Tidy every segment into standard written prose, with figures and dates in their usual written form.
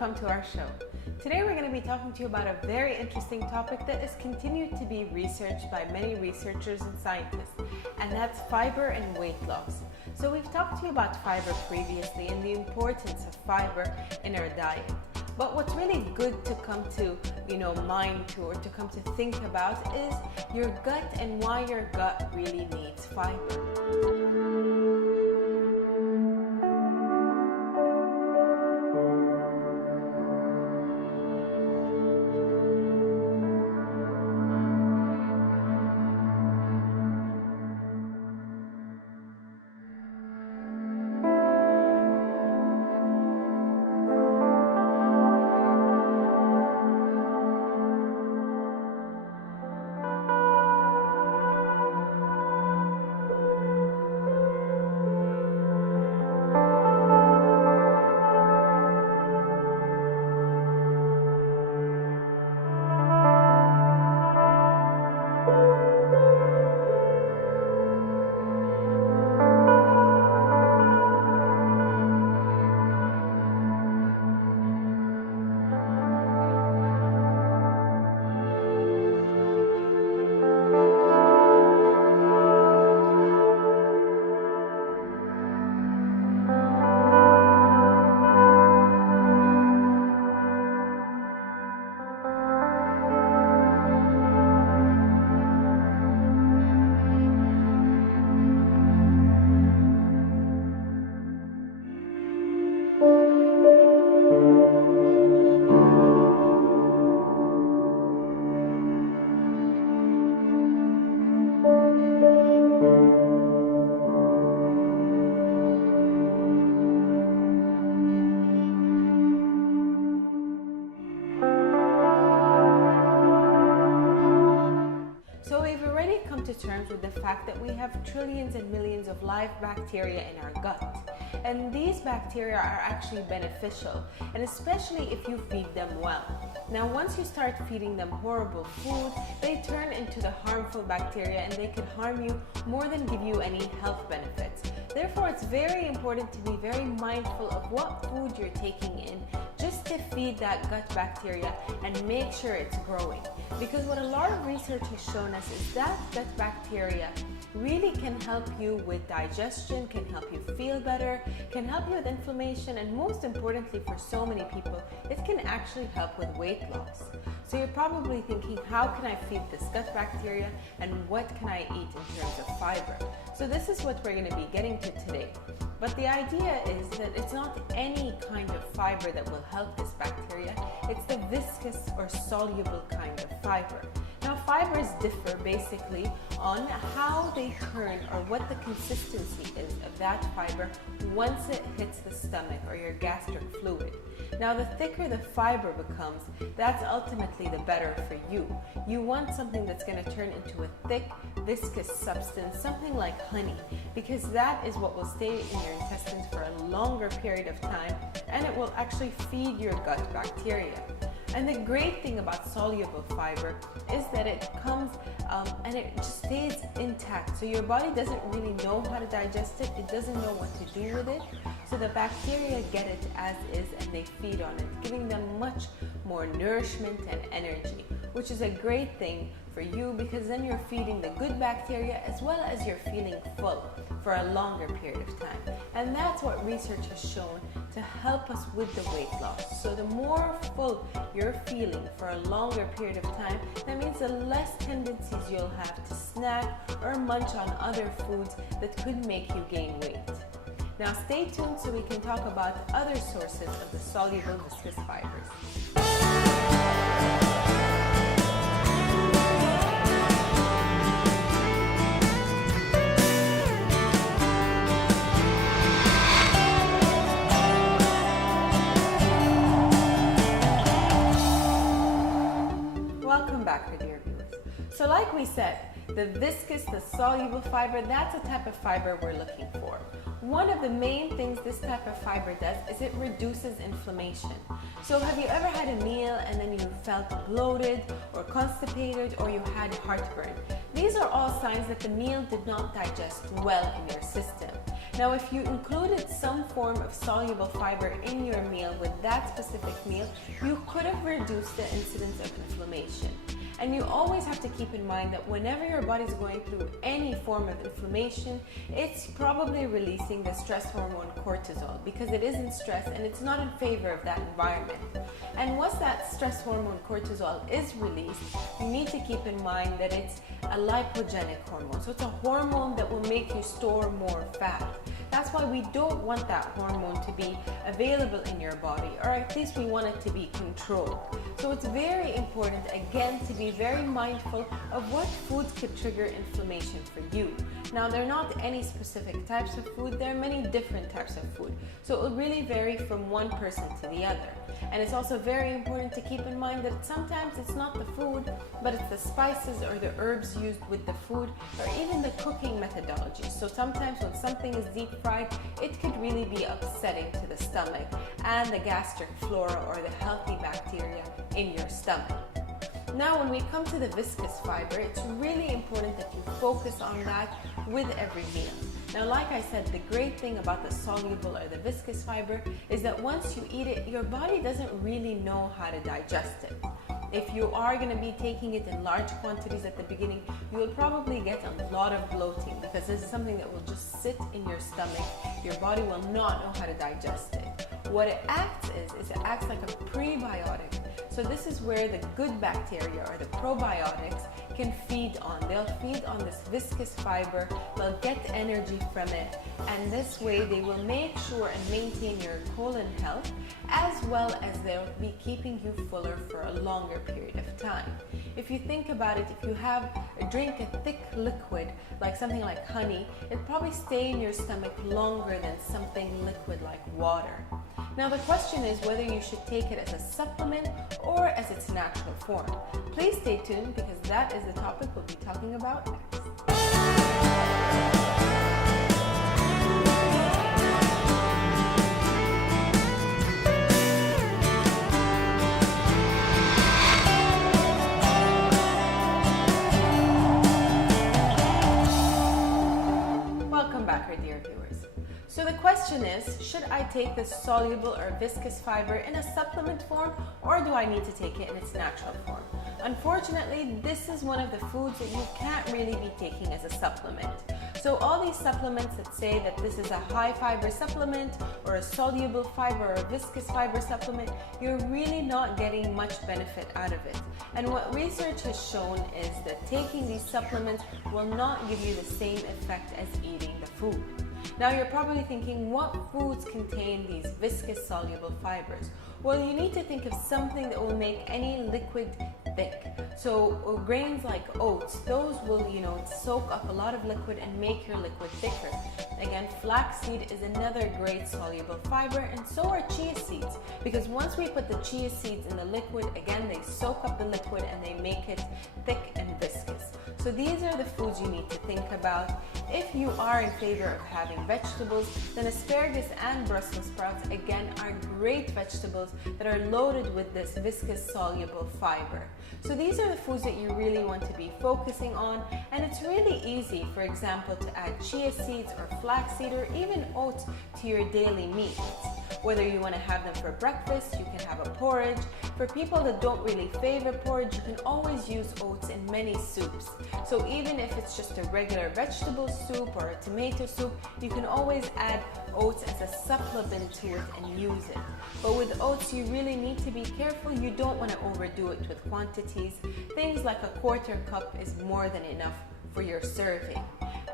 welcome to our show. Today we're going to be talking to you about a very interesting topic that is continued to be researched by many researchers and scientists, and that's fiber and weight loss. So we've talked to you about fiber previously and the importance of fiber in our diet. But what's really good to come to, mind to, or to come to think about is your gut and why your gut really needs fiber. To terms with the fact that we have trillions and millions of live bacteria in our gut, and these bacteria are actually beneficial, and especially if you feed them well. Now once you start feeding them horrible food, they turn into the harmful bacteria and they can harm you more than give you any health benefits. Therefore, it's very important to be very mindful of what food you're taking in just to feed that gut bacteria and make sure it's growing. Because what a lot of research has shown us is that gut bacteria really can help you with digestion, can help you feel better, can help you with inflammation, and most importantly for so many people, it can actually help with weight loss. So you're probably thinking, how can I feed this gut bacteria and what can I eat in terms of fiber? So this is what we're going to be getting to today. But the idea is that it's not any kind of fiber that will help this bacteria, it's the viscous or soluble kind of fiber. Now fibers differ basically on how they turn or what the consistency is of that fiber once it hits the stomach or your gastric fluid. Now the thicker the fiber becomes, that's ultimately the better for you. You want something that's going to turn into a thick, viscous substance, something like honey, because that is what will stay in your intestines for a longer period of time, and it will actually feed your gut bacteria. And the great thing about soluble fiber is that it comes and it just stays intact. So your body doesn't really know how to digest it. It doesn't know what to do with it. So the bacteria get it as is and they feed on it, giving them much more nourishment and energy, which is a great thing for you because then you're feeding the good bacteria as well as you're feeling full for a longer period of time. And that's what research has shown to help us with the weight loss. So the more full you're feeling for a longer period of time, that means the less tendencies you'll have to snack or munch on other foods that could make you gain weight. Now stay tuned so we can talk about other sources of the soluble viscous fibers. Welcome back, my dear viewers. So like we said, the viscous, the soluble fiber, that's the type of fiber we're looking for. One of the main things this type of fiber does is it reduces inflammation. So have you ever had a meal and then you felt bloated or constipated or you had heartburn? These are all signs that the meal did not digest well in your system. Now, if you included some form of soluble fiber in your meal with that specific meal, you could have reduced the incidence of inflammation. And you always have to keep in mind that whenever your body's going through any form of inflammation, it's probably releasing the stress hormone cortisol, because it is in stress and it's not in favor of that environment. And once that stress hormone cortisol is released, you need to keep in mind that it's a lipogenic hormone. So it's a hormone that will make you store more fat. That's why we don't want that hormone to be available in your body, or at least we want it to be controlled. So it's very important, again, to be very mindful of what foods could trigger inflammation for you. Now, there are not any specific types of food, there are many different types of food. So it will really vary from one person to the other. And it's also very important to keep in mind that sometimes it's not the food, but it's the spices or the herbs used with the food, or even the cooking methodology. So sometimes when something is deep fried, it could really be upsetting to the stomach and the gastric flora or the healthy bacteria in your stomach. Now, when we come to the viscous fiber, it's really important that you focus on that with every meal. Now, like I said, the great thing about the soluble or the viscous fiber is that once you eat it, your body doesn't really know how to digest it. If you are going to be taking it in large quantities at the beginning, you will probably get a lot of bloating, because this is something that will just sit in your stomach. Your body will not know how to digest it. What it acts is it acts like a prebiotic. So this is where the good bacteria or the probiotics can feed on. They'll feed on this viscous fiber, they'll get energy from it, and this way they will make sure and maintain your colon health, as well as they'll be keeping you fuller for a longer period of time. If you think about it, if you drink a thick liquid, like something like honey, it'll probably stay in your stomach longer than something liquid like water. Now, the question is whether you should take it as a supplement or as its natural form. Please stay tuned, because that is the topic we'll be talking about next. Welcome back, our dear viewers. So the question is, should I take the soluble or viscous fiber in a supplement form, or do I need to take it in its natural form? Unfortunately, this is one of the foods that you can't really be taking as a supplement. So all these supplements that say that this is a high fiber supplement or a soluble fiber or a viscous fiber supplement, you're really not getting much benefit out of it. And what research has shown is that taking these supplements will not give you the same effect as eating the food. Now, you're probably thinking, what foods contain these viscous soluble fibers? Well, you need to think of something that will make any liquid thick. So grains like oats, those will, soak up a lot of liquid and make your liquid thicker. Again, flaxseed is another great soluble fiber, and so are chia seeds, because once we put the chia seeds in the liquid, again, they soak up the liquid and they make it thick and viscous. So these are the foods you need to think about. If you are in favor of having vegetables, then asparagus and Brussels sprouts, again, are great vegetables that are loaded with this viscous soluble fiber. So these are the foods that you really want to be focusing on, and it's really easy, for example, to add chia seeds or flaxseed or even oats to your daily meals. Whether you want to have them for breakfast, you can have a porridge. For people that don't really favor porridge, you can always use oats in many soups. So even if it's just a regular vegetable soup or a tomato soup, you can always add oats as a supplement to it and use it. But with oats, you really need to be careful. You don't want to overdo it with quantities. Things like a quarter cup is more than enough for your serving.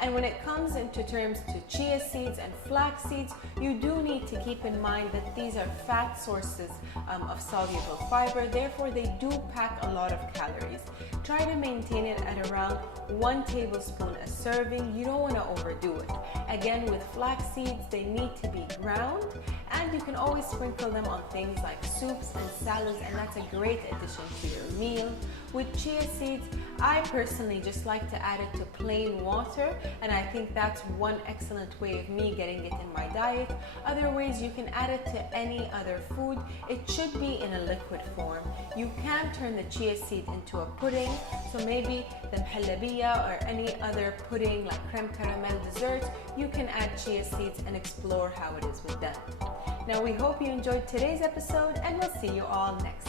And when it comes into terms to chia seeds and flax seeds, you do need to keep in mind that these are fat sources of soluble fiber. Therefore, they do pack a lot of calories. Try to maintain it at around 1 tablespoon a serving. You don't want to overdo it. Again, with flax seeds, they need to be ground, and you can always sprinkle them on things like soups and salads, and that's a great addition to your meal. With chia seeds, I personally just like to add it to plain water, and I think that's one excellent way of me getting it in my diet. Other ways, you can add it to any other food. It should be in a liquid form. You can turn the chia seed into a pudding, So maybe the mhalabiya or any other pudding like creme caramel dessert, you can add chia seeds and explore how it is with them. Now we hope you enjoyed today's episode, and we'll see you all next time.